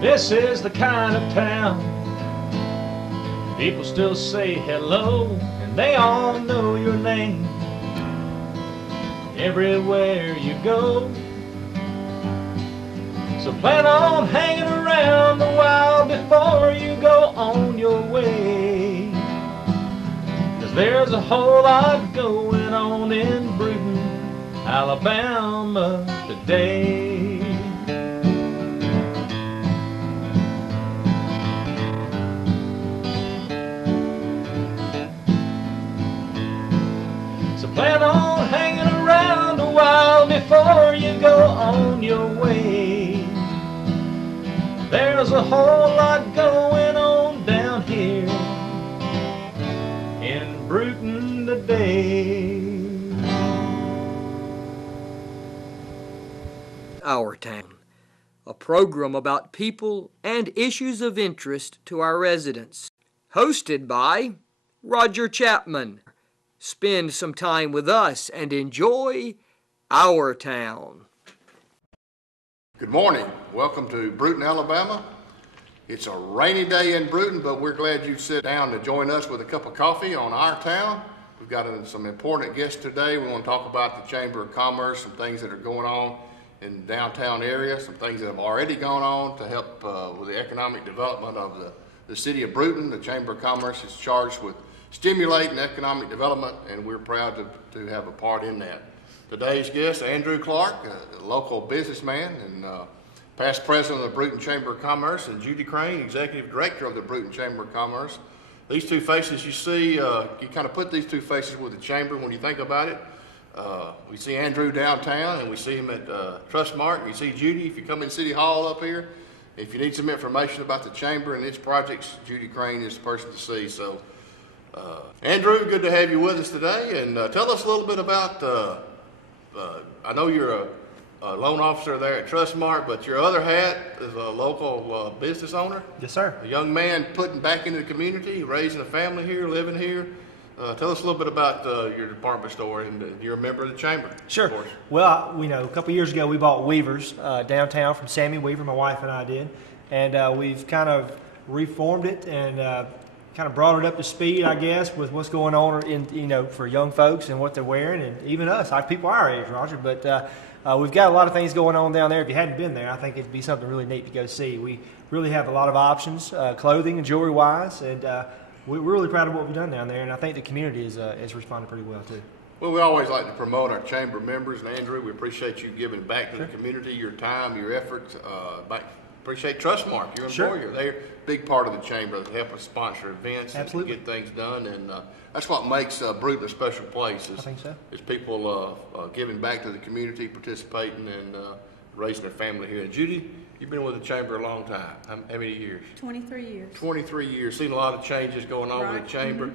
This is the kind of town people still say hello, and they all know your name everywhere you go. So plan on hanging around a while before you go on your way, 'cause there's a whole lot going on in Brewton, Alabama today. So plan on hanging around a while before you go on your way. There's a whole lot going on down here in Brewton today. Our Town, a program about people and issues of interest to our residents. Hosted by Roger Chapman. Spend some time with us and enjoy Our Town. Good morning. Welcome to Brewton, Alabama. It's a rainy day in Brewton, but we're glad you sit down to join us with a cup of coffee on Our Town. We've got some important guests today. We want to talk about the Chamber of Commerce, some things that are going on in the downtown area, some things that have already gone on to help with the economic development of the city of Brewton. The Chamber of Commerce is charged with stimulating economic development, and we're proud to have a part in that. Today's guest, Andrew Clark, a local businessman and past president of the Brewton Chamber of Commerce, and Judy Crane, executive director of the Brewton Chamber of Commerce. These two faces you see, you kind of put these two faces with the chamber when you think about it. We see Andrew downtown, and we see him at Trustmark. You see Judy if you come in City Hall up here. If you need some information about the chamber and its projects, Judy Crane is the person to see. So, Andrew, good to have you with us today, and tell us a little bit about. I know you're a loan officer there at Trustmark, but your other hat is a local business owner. Yes, sir. A young man putting back into the community, raising a family here, living here. Tell us a little bit about your department store, and you're a member of the chamber. Sure. Well, a couple years ago we bought Weaver's downtown from Sammy Weaver, my wife and I did, and we've kind of reformed it and kind of brought it up to speed, I guess, with what's going on in for young folks and what they're wearing, and even us, people our age, Roger. But we've got a lot of things going on down there. If you hadn't been there, I think it'd be something really neat to go see. We really have a lot of options, clothing and jewelry wise, and we're really proud of what we've done down there, and I think the community has responded pretty well too. Well, we always like to promote our chamber members, and Andrew, we appreciate you giving back to the community, your time, your efforts. Appreciate Trustmark, your employer. They're a big part of the chamber that help us sponsor events and get things done, and that's what makes Brewton a special place. I think so. Is people giving back to the community, participating, and raising their family here. And Judy, you've been with the chamber a long time. How many years? 23 years. 23 years. Seen a lot of changes going on with the chamber.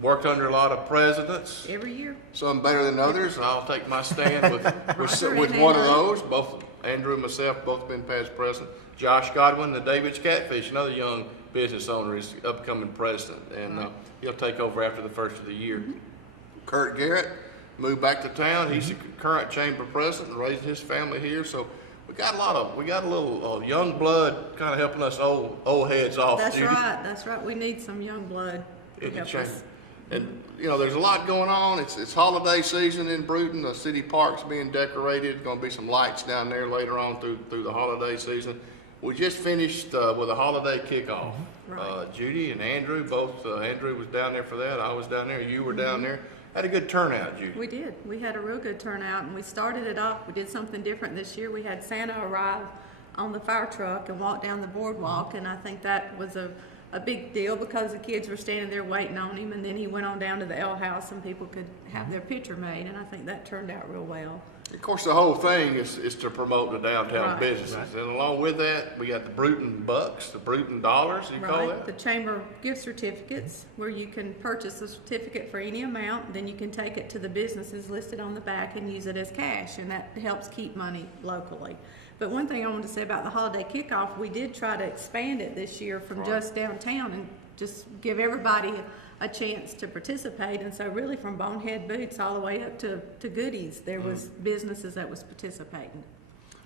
Worked under a lot of presidents. Every year. Some better than others, and I'll take my stand with one of those. Both Andrew and myself both been past president. Josh Godwin, the David's Catfish, another young business owner, is the upcoming president, and he'll take over after the first of the year. Kurt Garrett moved back to town. He's the current chamber president, raising his family here. So we got a little young blood kind of helping us old heads off. That's Judy. right. That's right. We need some young blood to help us. And there's a lot going on. It's holiday season in Brewton. The city park's being decorated. Going to be some lights down there later on through the holiday season. We just finished with a holiday kickoff. Right. Judy and Andrew, both Andrew was down there for that. I was down there. You were down there. Had a good turnout, Judy. We did. We had a real good turnout, and we started it off. We did something different this year. We had Santa arrive on the fire truck and walk down the boardwalk, and I think that was a big deal because the kids were standing there waiting on him, and then he went on down to the L house and people could have their picture made, and I think that turned out real well. Of course, the whole thing is to promote the downtown businesses. And along with that, we got the Brewton Bucks, the Brewton Dollars, you call that? The Chamber gift certificates, where you can purchase a certificate for any amount, then you can take it to the businesses listed on the back and use it as cash, and that helps keep money locally. But one thing I wanted to say about the holiday kickoff, we did try to expand it this year from just downtown and just give everybody a chance to participate. And so really from Bonehead Boots all the way up to Goodies, there was businesses that was participating.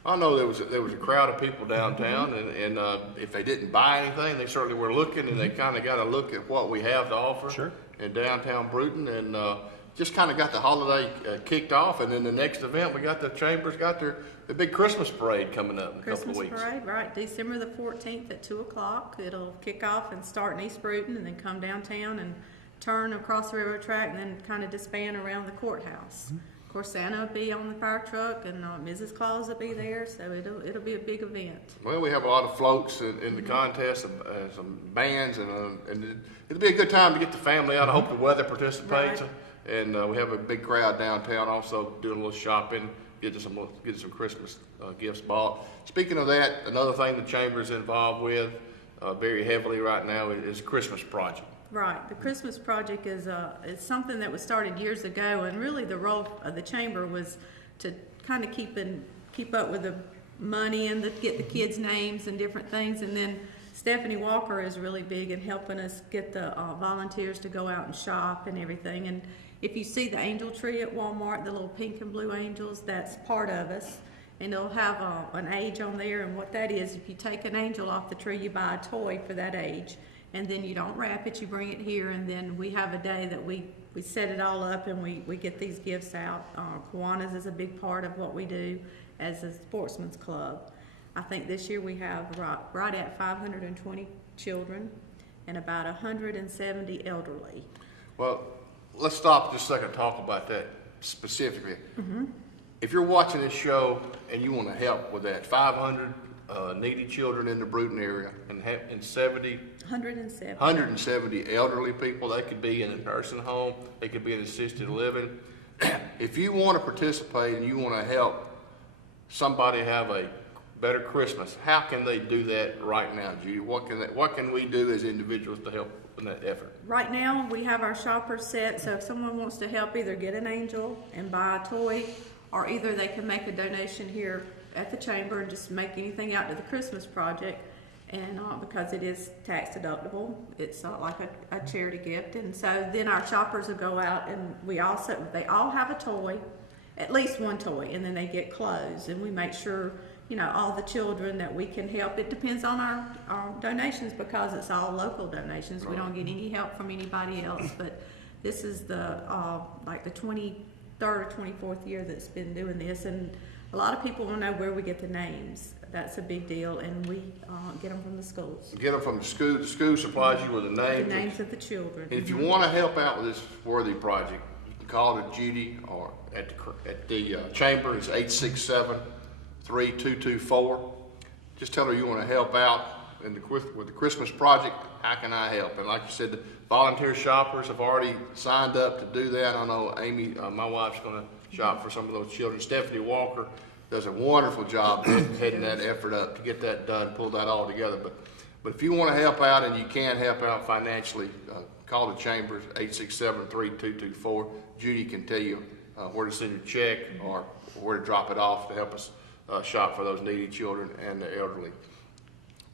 I know there was a crowd of people downtown, and if they didn't buy anything, they certainly were looking, and they kind of got a look at what we have to offer in downtown Brewton, and just kind of got the holiday kicked off. And then the next event, we got the Chambers got the big Christmas parade coming up in a couple of weeks. Christmas parade, right? December the 14th at 2:00. It'll kick off and start in East Brewton, and then come downtown and turn across the railroad track, and then kind of disband around the courthouse. Of course, Santa will be on the fire truck, and Mrs. Claus will be there, so it'll be a big event. Well, we have a lot of floats in the contest, some bands, and it'll be a good time to get the family out. I hope the weather participates, and we have a big crowd downtown. Also, doing a little shopping, get some Christmas gifts bought. Speaking of that, another thing the Chamber is involved with very heavily right now is Christmas project. Right. The Christmas project is something that was started years ago, and really the role of the Chamber was to kind of keep up with the money and get the kids' names and different things. And then Stephanie Walker is really big in helping us get the volunteers to go out and shop and everything. And if you see the angel tree at Walmart, the little pink and blue angels, that's part of us. And it'll have an age on there, and what that is, if you take an angel off the tree, you buy a toy for that age. And then you don't wrap it, you bring it here, and then we have a day that we set it all up, and we get these gifts out. Kiwanis is a big part of what we do as a sportsman's club. I think this year we have right at 520 children and about 170 elderly. Well, let's stop just a second and talk about that specifically. If you're watching this show and you want to help with that, 500 needy children in the Brewton area, and 170 elderly people. They could be in a nursing home, they could be in assisted living. If you want to participate and you want to help somebody have a better Christmas, how can they do that right now, Judy? What can we do as individuals to help in that effort? Right now we have our shoppers set, so if someone wants to help either get an angel and buy a toy, or either they can make a donation here at the Chamber and just make anything out to the Christmas project, and because it is tax deductible, it's like a charity gift. And so then our shoppers will go out, and they all have a toy, at least one toy, and then they get clothes, and we make sure all the children that we can help. It depends on our donations, because it's all local donations. We don't get any help from anybody else, but this is the like the 23rd or 24th year that's been doing this, and a lot of people want to know where we get the names. That's a big deal, and we get them from the schools. Get them from the school. The school supplies you with the names. The names of the children. And if you want to help out with this worthy project, you can call it Judy, or at the Chamber. It's 867-3224. Just tell her you want to help out with the Christmas project. How can I help? And like you said, the volunteer shoppers have already signed up to do that. I know Amy, my wife's going to shop for some of those children. Stephanie Walker does a wonderful job heading that effort up to get that done, pull that all together. But if you want to help out and you can help out financially, call the Chambers, 867-3224. Judy can tell you where to send your check or where to drop it off to help us shop for those needy children and the elderly.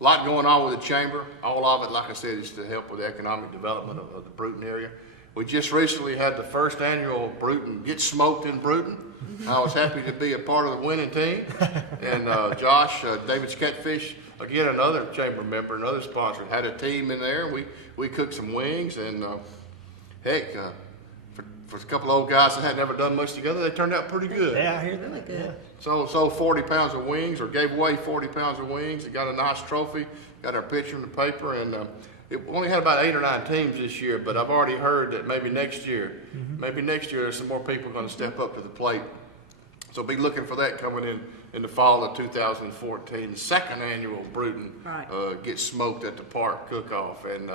A lot going on with the Chamber. All of it, like I said, is to help with the economic development of the Brewton area. We just recently had the first annual Brewton Get Smoked in Brewton. I was happy to be a part of the winning team. And Josh, David's Catfish, again, another Chamber member, another sponsor, had a team in there. We cooked some wings, and for a couple of old guys that had never done much together, they turned out pretty good. Yeah, I hear Really good. Yeah. Sold 40 pounds of wings, or gave away 40 pounds of wings. It got a nice trophy, got our picture in the paper, and it only had about 8 or 9 teams this year, but I've already heard that maybe next year there's some more people going to step up to the plate. So be looking for that coming in the fall of 2014. The second annual Brewton Get Smoked at the Park Cook-Off. And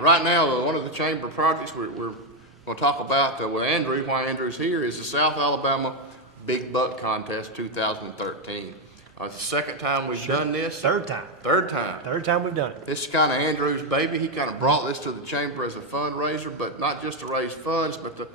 right now, one of the Chamber projects we're going to talk about with Andrew, why Andrew's here, is the South Alabama Big Buck Contest 2013. It's the second time we've done this. Third time we've done it. This is kind of Andrew's baby. He kind of brought this to the Chamber as a fundraiser, but not just to raise funds, but to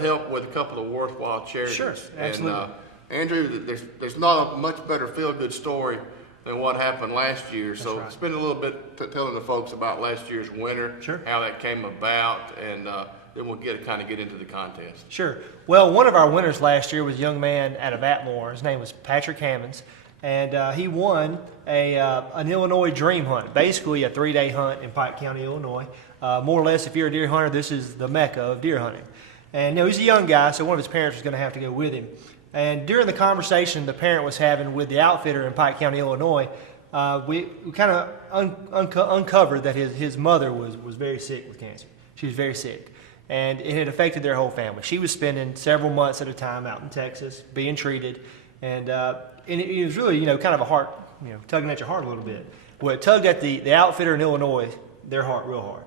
help with a couple of worthwhile charities. Sure, absolutely. And Andrew, there's not a much better feel-good story than what happened last year. So spend a little bit telling the folks about last year's winner, how that came about, and then we'll kind of get into the contest. Sure. Well, one of our winners last year was a young man out of Atmore. His name was Patrick Hammonds, and he won an Illinois dream hunt, basically a 3-day hunt in Pike County, Illinois. More or less, if you're a deer hunter, this is the mecca of deer hunting. And he's a young guy, so one of his parents was going to have to go with him. And during the conversation the parent was having with the outfitter in Pike County, Illinois, we kind of uncovered that his mother was very sick with cancer. She was very sick. And it had affected their whole family. She was spending several months at a time out in Texas being treated. And it was really, kind of a heart, tugging at your heart a little bit. Well, it tugged at the outfitter in Illinois, their heart real hard.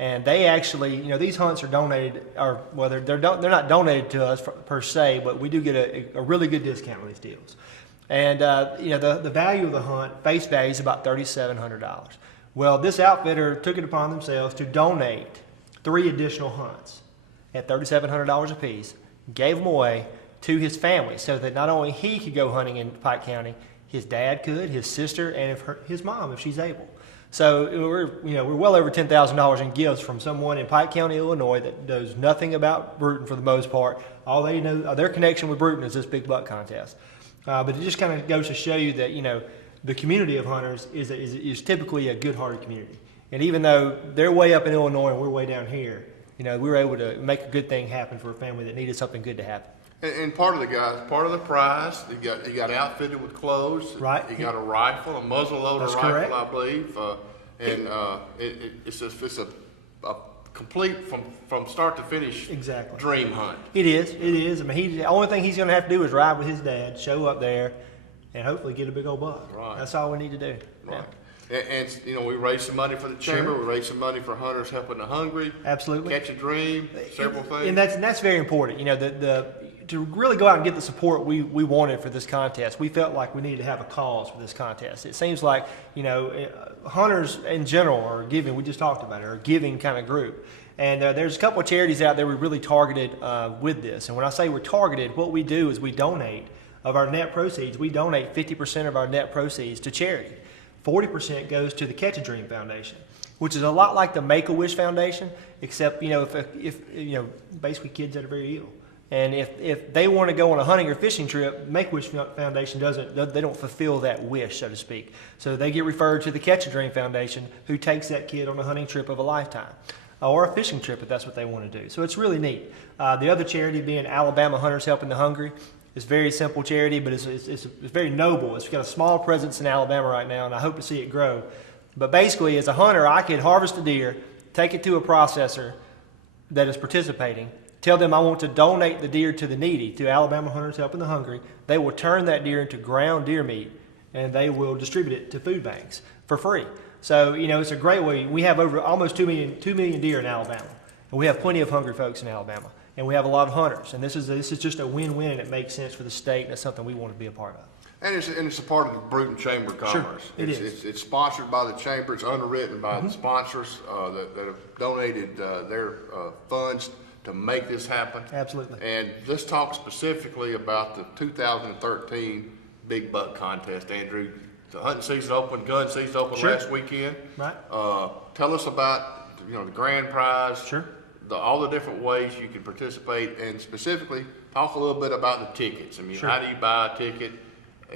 And they actually, these hunts are donated, they're not donated to us per se, but we do get a really good discount on these deals. And, the value of the hunt, face value, is about $3,700. Well, this outfitter took it upon themselves to donate 3 additional hunts at $3,700 apiece, gave them away to his family so that not only he could go hunting in Pike County, his dad could, his sister, and his mom if she's able. So we're well over $10,000 in gifts from someone in Pike County, Illinois that knows nothing about Brewton for the most part. All they know, their connection with Brewton is this big buck contest. But it just kind of goes to show you that the community of hunters is typically a good-hearted community. And even though they're way up in Illinois and we're way down here, we were able to make a good thing happen for a family that needed something good to happen. And part of the prize, he got outfitted with clothes. Right. He got a rifle, a muzzleloader rifle, correct. I believe. It's a complete from start to finish Exactly. dream hunt. It is. I mean, the only thing he's going to have to do is ride with his dad, show up there, and hopefully get a big old buck. Right. That's all we need to do. Right. Yeah. And we raised some money for the chamber. We raised some money for hunters helping the hungry. Absolutely. Catch a dream. Several things. And that's very important. To really go out and get the support we wanted for this contest, we felt like we needed to have a cause for this contest. It seems like hunters in general are giving. We just talked about it, are a giving kind of group. And there's a couple of charities out there we really targeted with this. And when I say we're targeted, what we do is we donate of our net proceeds. We donate 50% of our net proceeds to charity. 40% goes to the Catch a Dream Foundation, which is a lot like the Make-A-Wish Foundation, except if basically kids that are very ill. And if they want to go on a hunting or fishing trip, Make-A-Wish Foundation they don't fulfill that wish, so to speak. So they get referred to the Catch a Dream Foundation, who takes that kid on a hunting trip of a lifetime, or a fishing trip if that's what they want to do. So it's really neat. The other charity being Alabama Hunters Helping the Hungry. It's a very simple charity, but it's very noble. It's got a small presence in Alabama right now, and I hope to see it grow. But basically, as a hunter, I could harvest a deer, take it to a processor that is participating, tell them I want to donate the deer to the needy, to Alabama Hunters Helping the Hungry. They will turn that deer into ground deer meat, and they will distribute it to food banks for free. So, it's a great way. We have over almost 2 million deer in Alabama, and we have plenty of hungry folks in Alabama. And we have a lot of hunters, and this is just a win-win, and it makes sense for the state, and it's something we want to be a part of. And it's a part of the Brewton Chamber of Commerce. Sure, it is. It's sponsored by the chamber. It's underwritten by the sponsors that have donated their funds to make this happen. Absolutely. And let's talk specifically about the 2013 Big Buck Contest, Andrew. The hunting season opened, gun season opened last weekend. Right. Tell us about the grand prize. Sure. All the different ways you can participate, and specifically talk a little bit about the tickets. I mean, how do you buy a ticket,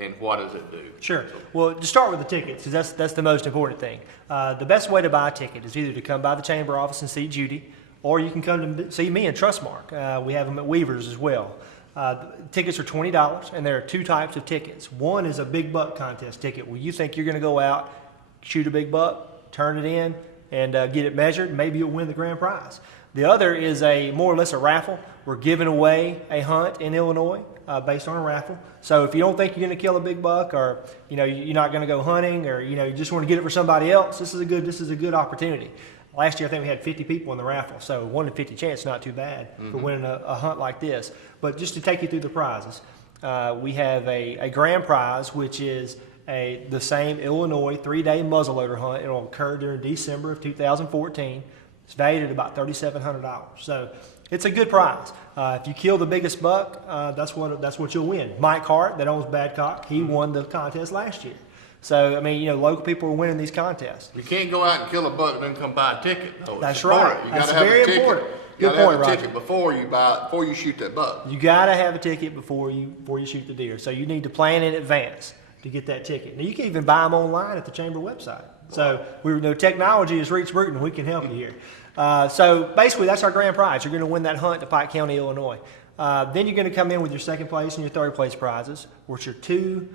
and what does it do? Sure. Well, to start with the tickets, because that's the most important thing. The best way to buy a ticket is either to come by the chamber office and see Judy, or you can come to see me and Trustmark. We have them at Weaver's as well. Tickets are $20, and there are 2 types of tickets. One is a big buck contest ticket, where you think you're going to go out, shoot a big buck, turn it in, and get it measured, and maybe you'll win the grand prize. The other is more or less a raffle. We're giving away a hunt in Illinois based on a raffle. So if you don't think you're going to kill a big buck, or you're not going to go hunting, or you just want to get it for somebody else, this is a good opportunity. Last year I think we had 50 people in the raffle, so 1 in 50 chance, not too bad for winning a hunt like this. But just to take you through the prizes, we have a grand prize, which is the same Illinois 3-day muzzleloader hunt. It will occur during December of 2014. It's valued at about $3,700. So it's a good prize. If you kill the biggest buck, that's what you'll win. Mike Hart, that owns Badcock, he won the contest last year. So, I mean, local people are winning these contests. You can't go out and kill a buck and then come buy a ticket. That's right. You That's gotta have very a ticket. important. Good gotta point, have a Roger. ticket before you shoot that buck. You got to have a ticket before you shoot the deer. So you need to plan in advance to get that ticket. Now you can even buy them online at the chamber website. So we know technology has reached Brewton. We can help you here. So basically, that's our grand prize. You're going to win that hunt to Pike County, Illinois. Then you're going to come in with your second place and your third place prizes, which are 2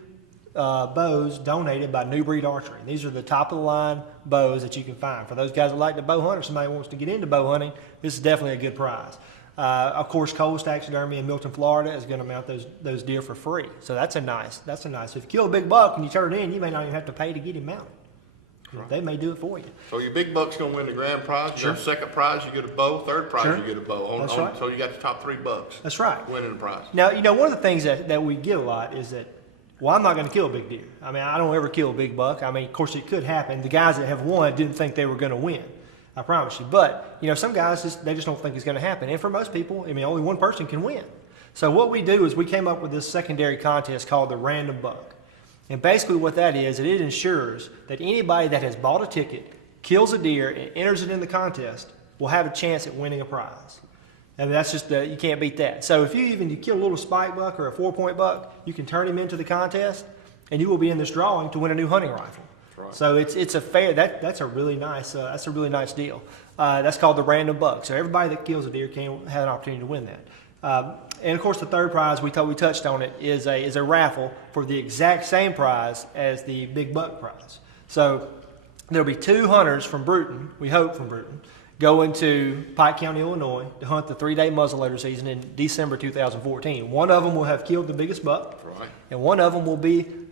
bows donated by New Breed Archery. These are the top of the line bows that you can find. For those guys that like to bow hunt or somebody who wants to get into bow hunting, this is definitely a good prize. Of course, Cole's Taxidermy in Milton, Florida is going to mount those deer for free. So that's a nice. So if you kill a big buck and you turn it in, you may not even have to pay to get him mounted. Right. They may do it for you. So your big buck's going to win the grand prize. Sure. Your second prize, you get a bow. Third prize, Sure. you get a bow. That's right. So you got the top 3 bucks. That's right. Winning the prize. Now, one of the things that we get a lot is that, well, I'm not going to kill a big deer. I mean, I don't ever kill a big buck. I mean, of course, it could happen. The guys that have won didn't think they were going to win. I promise you. But, some guys, they just don't think it's going to happen. And for most people, I mean, only one person can win. So what we do is we came up with this secondary contest called the Random Buck. And basically what that is, it ensures that anybody that has bought a ticket, kills a deer, and enters it in the contest will have a chance at winning a prize. And that's just, you can't beat that. So if you kill a little spike buck or a 4-point buck, you can turn him into the contest, and you will be in this drawing to win a new hunting rifle. Right. So it's a fair, that's a really nice deal. That's called the Random Buck. So everybody that kills a deer can have an opportunity to win that. And of course, the third prize we touched on it is a raffle for the exact same prize as the big buck prize. So there'll be 2 hunters from Brewton, we hope from Brewton, going to Pike County, Illinois to hunt the 3-day muzzleloader season in December 2014. One of them will have killed the biggest buck, Right. and one of them will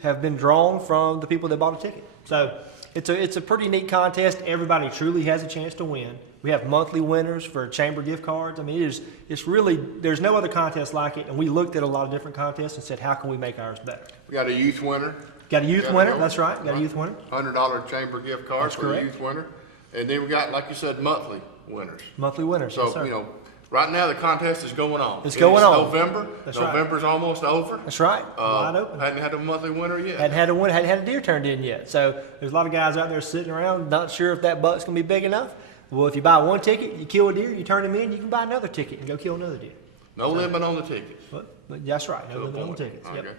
have been drawn from the people that bought a ticket. So it's a pretty neat contest. Everybody truly has a chance to win. We have monthly winners for chamber gift cards. I mean, it's really, there's no other contest like it, and we looked at a lot of different contests and said, how can we make ours better? We got a youth winner. Got a youth winner, that's right. Got a youth winner. $100 chamber gift card That's for correct. the youth winner. And then we got, like you said, monthly winners. Monthly winners, So, yes, sir. right now the contest is going on. It's going on. November. That's right. November's almost over. That's right. Wide open. Hadn't had a monthly winner yet. Hadn't had a deer turned in yet. So there's a lot of guys out there sitting around not sure if that buck's going to be big enough. Well, if you buy one ticket, you kill a deer, you turn him in, you can buy another ticket and go kill another deer. No limit on the tickets. But that's right. No limit on the tickets. I Yep. got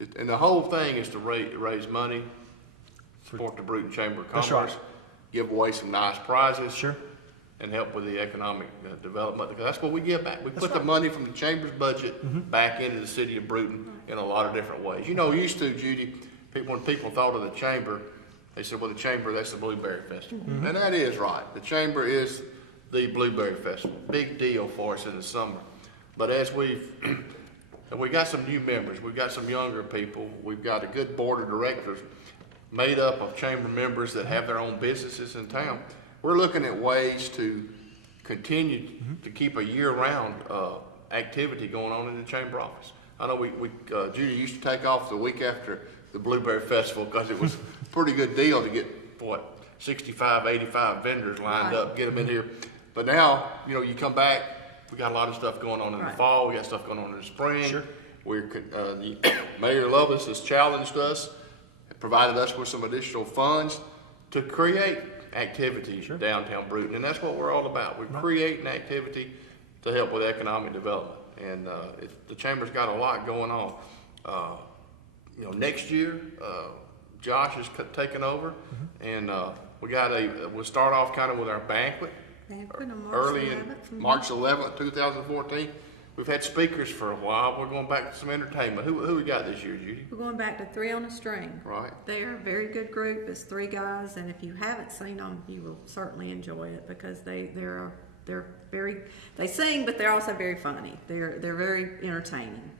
you. And the whole thing is to raise money, support the Brewton Chamber of That's Commerce, right. give away some nice prizes. Sure. And help with the economic development, because that's what we give back. We put right. the money from the chamber's budget back into the city of Brewton in a lot of different ways. Used to, Judy, when people thought of the chamber, they said, well, the chamber, that's the Blueberry Festival. And that is right. The chamber is the Blueberry Festival. Big deal for us in the summer. But as we got some new members, we've got some younger people, we've got a good board of directors made up of chamber members that have their own businesses in town. We're looking at ways to continue to keep a year-round activity going on in the chamber office. I know Judy used to take off the week after the Blueberry Festival because it was a pretty good deal to get, 65, 85 vendors lined up, get them in here. But now, you come back, we got a lot of stuff going on in the fall, we got stuff going on in the spring. Sure. The Mayor Lovelace has challenged us, provided us with some additional funds to create activities downtown Brewton, and that's what we're all about. We're creating activity to help with economic development, and the chamber's got a lot going on. Next year, Josh is taking over, and we'll start off kind of with our banquet On March early 11th. in March 11th, 2014. We've had speakers for a while. We're going back to some entertainment. Who we got this year, Judy? We're going back to 3 on a String. Right. They are a very good group. It's 3 guys, and if you haven't seen them, you will certainly enjoy it because they're very, they sing, but they're also very funny. They're very entertaining.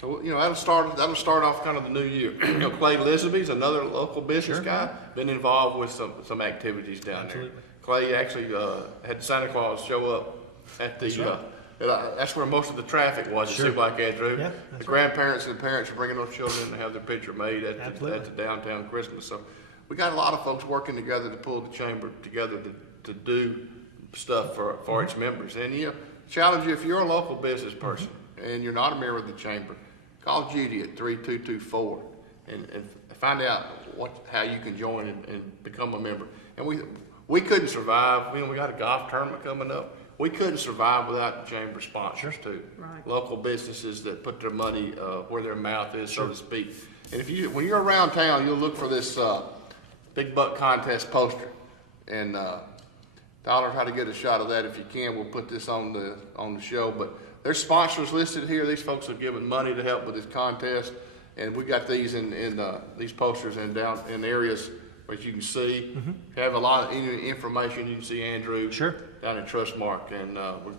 So that'll start off kind of the new year. Clay Lisby's another local business guy, been involved with some activities down there. Clay actually had Santa Claus show up at the. That's where most of the traffic was. It seemed like Andrew. Yeah, the grandparents and the parents are bringing those children in to have their picture made at the downtown Christmas. So we got a lot of folks working together to pull the chamber together to do stuff for its members. And challenge you, if you're a local business person and you're not a member of the chamber, call Judy at 3224 and find out how you can join and become a member. And we couldn't survive. We got a golf tournament coming up. We couldn't survive without the chamber sponsors too. Right. Local businesses that put their money where their mouth is, so to speak. And when you're around town, you'll look for this big buck contest poster. And Tyler, try to get a shot of that if you can. We'll put this on the show. But there's sponsors listed here. These folks are giving money to help with this contest, and we got these in these posters and down in areas where you can see. Have a lot of information. You can see Andrew down in Trustmark, and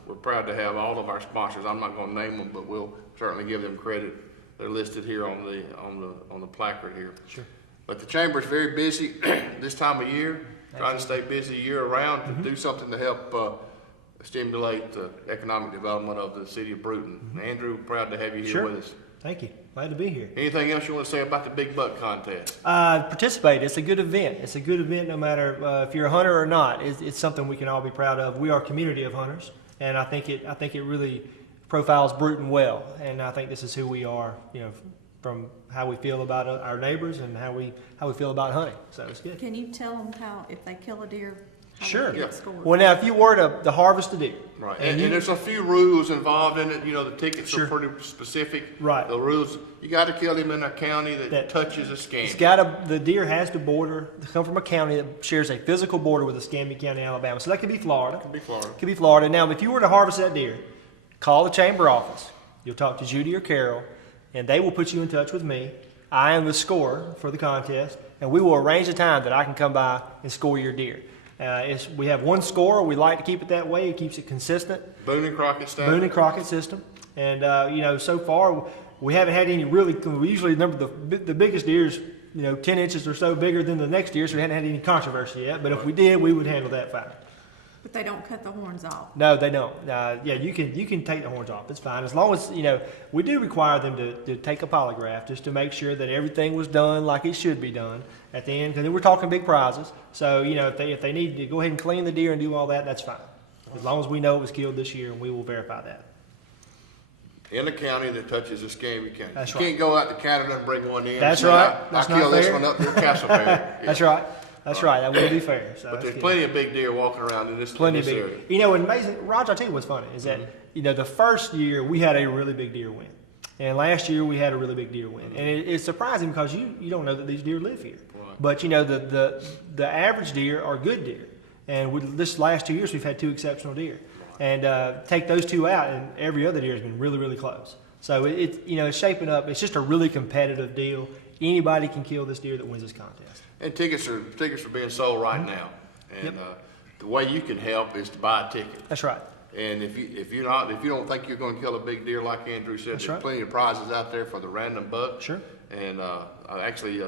we're proud to have all of our sponsors. I'm not going to name them, but we'll certainly give them credit. They're listed here on the placard here. Sure. But the chamber is very busy this time of year. Trying to stay busy year round to do something to help stimulate the economic development of the city of Brewton. Andrew, proud to have you here with us. Thank you. Glad to be here. Anything else you want to say about the Big Buck Contest? Participate. It's a good event. It's a good event no matter if you're a hunter or not. It's something we can all be proud of. We are a community of hunters, and I think it really profiles Brewton well. And I think this is who we are, from how we feel about our neighbors and how we feel about hunting. So it's good. Can you tell them how, if they kill a deer, how Sure. they get scored? Well, now, if you were to harvest a deer. Right. And there's a few rules involved in it. The tickets Sure. are pretty specific. Right. The rules, you got to kill him in a county that touches a Escambia. The deer has to come from a county that shares a physical border with Escambia County, Alabama. So that could be Florida. Could be Florida. Now, if you were to harvest that deer, call the chamber office. You'll talk to Judy or Carol, and they will put you in touch with me. I am the scorer for the contest, and we will arrange a time that I can come by and score your deer. We have one scorer. We like to keep it that way. It keeps it consistent. Boone and Crockett style. Boone and Crockett system. And, so far, we haven't had any we usually number the biggest deers, 10 inches or so bigger than the next deer, so we haven't had any controversy yet. But if we did, we would handle that fine. But they don't cut the horns off. No, they don't. You can take the horns off. It's fine. As long as, we do require them to take a polygraph just to make sure that everything was done like it should be done at the end. Because we're talking big prizes. So, if they need to go ahead and clean the deer and do all that, that's fine. As long as we know it was killed this year, and we will verify that. In a county that touches Escambia County. That's you right. can't go out to Canada and bring one in. That's right. That's I kill not this fair. one up near Castlefare. Yeah. That's right. That's right. That would be fair. So But there's good. plenty of big deer walking around in this Plenty of area. big. And amazing, Roger, I'll tell you what's funny is that, the first year we had a really big deer win. And last year we had a really big deer win. And it's surprising because you don't know that these deer live here. Right. But, the average deer are good deer. And this last 2 years we've had two exceptional deer. And take those two out and every other deer has been really, really close. So it's shaping up. It's just a really competitive deal. Anybody can kill this deer that wins this contest. And tickets are being sold right now. And the way you can help is to buy a ticket. That's right. And if you don't think you're going to kill a big deer like Andrew said, there's plenty of prizes out there for the random buck. Sure. And actually,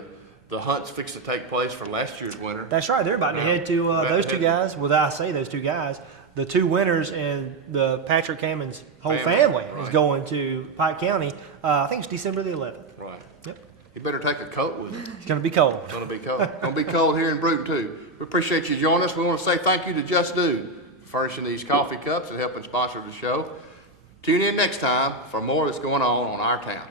the hunt's fixed to take place for last year's winner. That's right. They're about to head to those two guys. Well, I say those two guys. The two winners and the Patrick Hammonds whole family is going to Pike County. I think it's December the 11th. Right. Yep. You better take a coat with you. It's going to be cold. It's going to be cold. It's going to be cold here in Brewton, too. We appreciate you joining us. We want to say thank you to Just Do for furnishing these coffee cups and helping sponsor the show. Tune in next time for more that's going on our town.